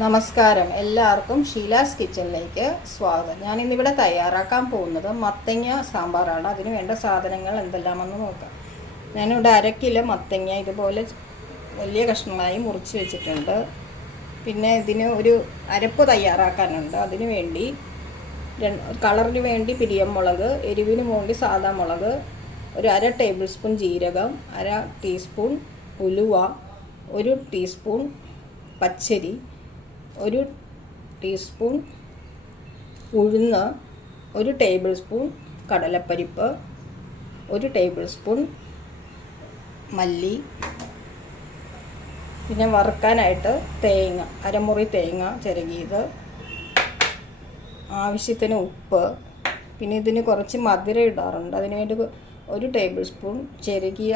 നമസ്കാരം, എല്ലാവർക്കും ഷീലാസ് കിച്ചണിലേക്ക് സ്വാഗതം. ഞാൻ ഇന്നിവിടെ തയ്യാറാക്കാൻ പോകുന്നത് മത്തങ്ങ സാമ്പാറാണ്. അതിന് വേണ്ട സാധനങ്ങൾ എന്തെല്ലാമെന്ന് നോക്കാം. ഞാനിവിടെ 1/2 കിലോ മത്തങ്ങ ഇതുപോലെ വലിയ കഷ്ണങ്ങളായി മുറിച്ച് വെച്ചിട്ടുണ്ട്. പിന്നെ ഇതിന് ഒരു അരപ്പ് തയ്യാറാക്കാനുണ്ട്. അതിന് വേണ്ടി കളറിന് വേണ്ടി പിരിയമുളക്, എരിവിന് വേണ്ടി സാദാ മുളക്, ഒരു 1/2 ടേബിൾ സ്പൂൺ ജീരകം, 1/2 ടീസ്പൂൺ ഉലുവ, 1 ടീസ്പൂൺ പച്ചരി, 1 ടീസ്പൂൺ ഉഴുന്ന്, 1 ടേബിൾ സ്പൂൺ കടലപ്പരിപ്പ്, 1 ടേബിൾ സ്പൂൺ മല്ലി, പിന്നെ വറുക്കാനായിട്ട് തേങ്ങ, അരമുറി തേങ്ങ ചിരകിയത്, ആവശ്യത്തിന് ഉപ്പ്, പിന്നെ ഇതിന് കുറച്ച് മധുരം ഇടാറുണ്ട്. അതിനുവേണ്ടി 1 ടേബിൾ സ്പൂൺ ചിരകിയ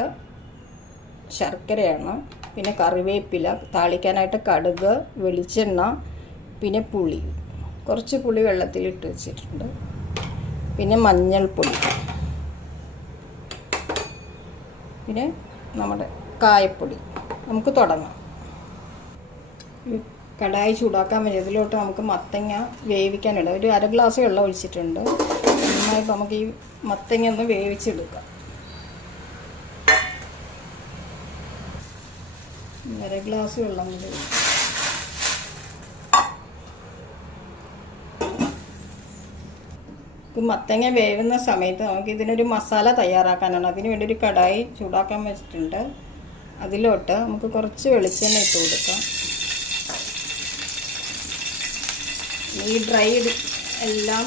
ശർക്കരയാണ്. പിന്നെ കറിവേപ്പില, താളിക്കാനായിട്ട് കടുക്, വെളിച്ചെണ്ണ, പിന്നെ പുളി, കുറച്ച് പുളി വെള്ളത്തിലിട്ട് വെച്ചിട്ടുണ്ട്, പിന്നെ മഞ്ഞൾപ്പൊടി, പിന്നെ നമ്മുടെ കായപ്പൊടി. നമുക്ക് തുടങ്ങാം. കടായി ചൂടാക്കാൻ വേണ്ടി ഇതിലോട്ട് നമുക്ക് മത്തങ്ങ വേവിക്കാനുണ്ട്. ഒരു 1/2 ഗ്ലാസ് വെള്ളം ഒഴിച്ചിട്ടുണ്ട്. നന്നായിട്ട് നമുക്ക് ഈ മത്തങ്ങ ഒന്ന് വേവിച്ചെടുക്കാം. 1/2 ഗ്ലാസ് വെള്ളം കൂടി. മത്തങ്ങ വേവുന്ന സമയത്ത് നമുക്ക് ഇതിനൊരു മസാല തയ്യാറാക്കാനാണ്. അതിന് വേണ്ടി ഒരു കടായി ചൂടാക്കാൻ വെച്ചിട്ടുണ്ട്. അതിലോട്ട് നമുക്ക് കുറച്ച് വെളിച്ചെണ്ണ ഇട്ട് കൊടുക്കാം. ഈ ഡ്രൈ എല്ലാം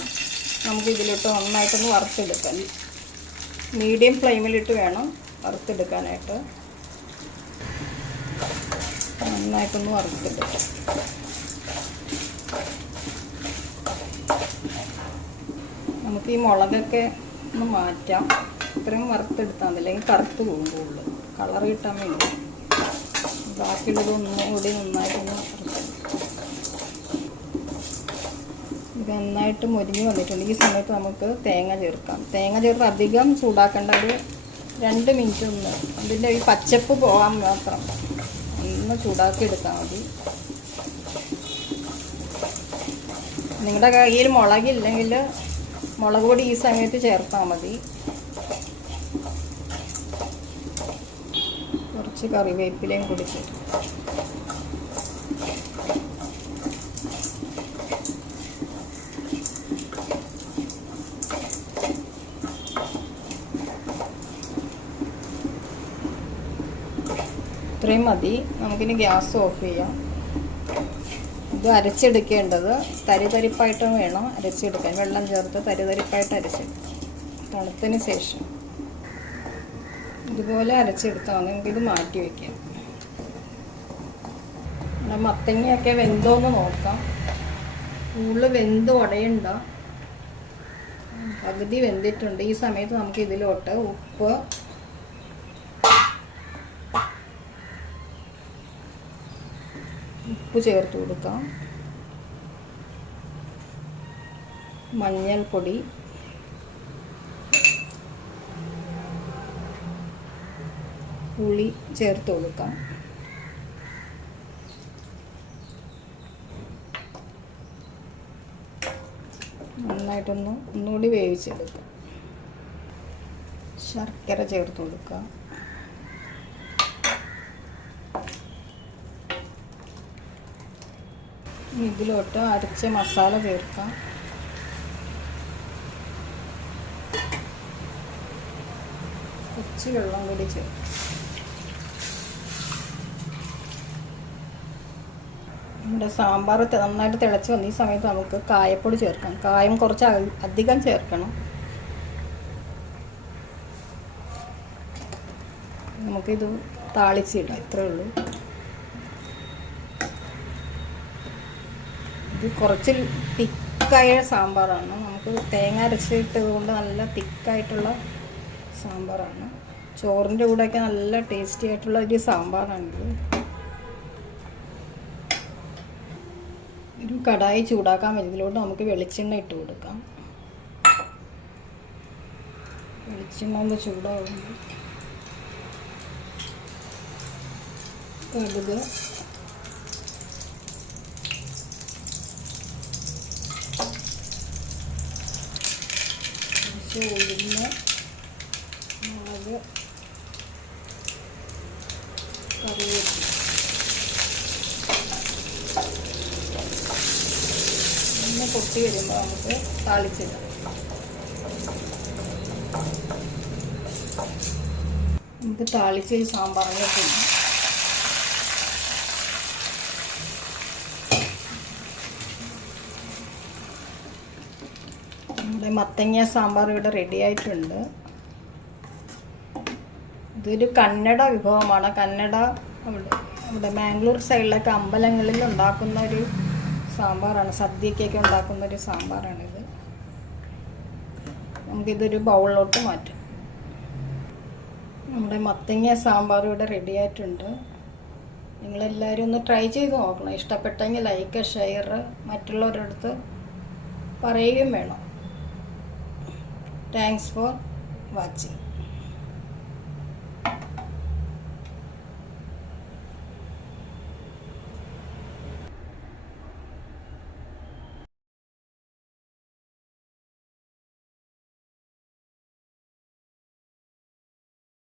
നമുക്ക് ഇതിലോട്ട് നന്നായിട്ടൊന്ന് വറുത്തെടുക്കാം. മീഡിയം ഫ്ലെയിമിലിട്ട് വേണം വറുത്തെടുക്കാനായിട്ട്. നന്നായിട്ടൊന്ന് വറുത്തെടുക്കാം. നമുക്ക് ഈ മുളകൊക്കെ ഒന്ന് മാറ്റാം. ഇത്രയും വറുത്തെടുത്താൽ മതി, അല്ലെങ്കിൽ കറുത്ത് പോകുള്ളൂ. കളർ കിട്ടാൻ വേണ്ടി ബാക്കിയുള്ളത് ഒന്നുകൂടി നന്നായിട്ടൊന്ന് വറുത്തെടുക്കാം. ഇത് നന്നായിട്ട് മൊരിഞ്ഞ് വന്നിട്ടുണ്ട്. ഈ സമയത്ത് നമുക്ക് തേങ്ങ ചേർക്കാം. തേങ്ങ ചേർത്ത് അധികം ചൂടാക്കേണ്ട, ഒരു 2 മിനിറ്റ് ഒന്ന് അതിൻ്റെ ഈ പച്ചപ്പ് പോകാൻ മാത്രം ഒന്ന് ചൂടാക്കി എടുത്താൽ മതി. നിങ്ങളുടെ കയ്യിൽ മുളകില്ലെങ്കിൽ മുളക് പൊടി ഈ സമയത്ത് ചേർത്താൽ മതി. കുറച്ച് കറിവേപ്പിലയും കൂടി ചേർക്കും. ഇത്രയും മതി. നമുക്കിനി ഗ്യാസ് ഓഫ് ചെയ്യാം. ഇത് അരച്ചെടുക്കേണ്ടത് തരിതരിപ്പായിട്ട് വേണം അരച്ചെടുക്കാൻ. വെള്ളം ചേർത്ത് തരിതരിപ്പായിട്ട് അരച്ചെടുക്കാം. തണുത്തതിന് ശേഷം ഇതുപോലെ അരച്ചെടുത്താൽ മതി. നമുക്കിത് മാറ്റി വയ്ക്കാം. മത്തങ്ങയൊക്കെ വെന്തോന്ന് നോക്കാം. കൂടുതൽ വെന്ത് ഉടയണ്ട, പകുതി വെന്തിട്ടുണ്ട്. ഈ സമയത്ത് നമുക്ക് ഇതിലോട്ട് ഉപ്പ് ചേർത്ത് കൊടുക്കാം. മഞ്ഞൾപ്പൊടി, പുളി ചേർത്ത് കൊടുക്കാം. ഒന്നുകൂടി വേവിച്ചെടുക്കാം. ശർക്കര ചേർത്ത് കൊടുക്കാം. ഇതിലോട്ട് അരച്ച മസാല ചേർക്കാം. കുറച്ച് വെള്ളം കൂടി ചേർക്കാം. നമ്മുടെ സാമ്പാർ നന്നായിട്ട് തിളച്ച് വന്ന ഈ സമയത്ത് നമുക്ക് കായപ്പൊടി ചേർക്കാം. കായം കുറച്ച് അധികം ചേർക്കണം. നമുക്കിത് താളിച്ചിടാം. ഇത്രയേ ഉള്ളൂ. ഇത് കുറച്ച് തിക്കായ സാമ്പാറാണ്. നമുക്ക് തേങ്ങ അരച്ചിട്ടത് കൊണ്ട് നല്ല തിക്കായിട്ടുള്ള സാമ്പാറാണ്. ചോറിൻ്റെ കൂടെയൊക്കെ നല്ല ടേസ്റ്റി ആയിട്ടുള്ള ഒരു സാമ്പാറാണിത്. ഒരു കടായി ചൂടാക്കാൻ വരുന്നതിലോട്ട് നമുക്ക് വെളിച്ചെണ്ണ ഇട്ട് കൊടുക്കാം. വെളിച്ചെണ്ണ ഒന്ന് ചൂടാകുമ്പോൾ കടുക്, കുറച്ച് ഉഴുന്ന്, മുളക്, കറിവേപ്പില. ഒന്ന് പൊട്ടി വരുമ്പോൾ നമുക്ക് താളിച്ചിടാം. നമുക്ക് താളിച്ച് ഈ സാമ്പാറിലേക്ക് ഇടാം. നമ്മുടെ മത്തങ്ങ സാമ്പാർ ഇവിടെ റെഡി ആയിട്ടുണ്ട്. ഇതൊരു കന്നഡ വിഭവമാണ്. കന്നഡ അവിടെ ബാംഗ്ലൂർ സൈഡിലൊക്കെ അമ്പലങ്ങളിൽ ഉണ്ടാക്കുന്ന ഒരു സാമ്പാറാണ്. സദ്യക്കൊക്കെ ഉണ്ടാക്കുന്ന ഒരു സാമ്പാറാണിത്. നമുക്കിതൊരു ബൗളിലോട്ട് മാറ്റാം. നമ്മുടെ മത്തങ്ങ സാമ്പാർ ഇവിടെ റെഡി ആയിട്ടുണ്ട്. നിങ്ങളെല്ലാവരും ഒന്ന് ട്രൈ ചെയ്ത് നോക്കണം. ഇഷ്ടപ്പെട്ടെങ്കിൽ ലൈക്ക്, ഷെയർ, മറ്റുള്ളവരുടെ അടുത്ത് പറയുകയും വേണം. Thanks for watching.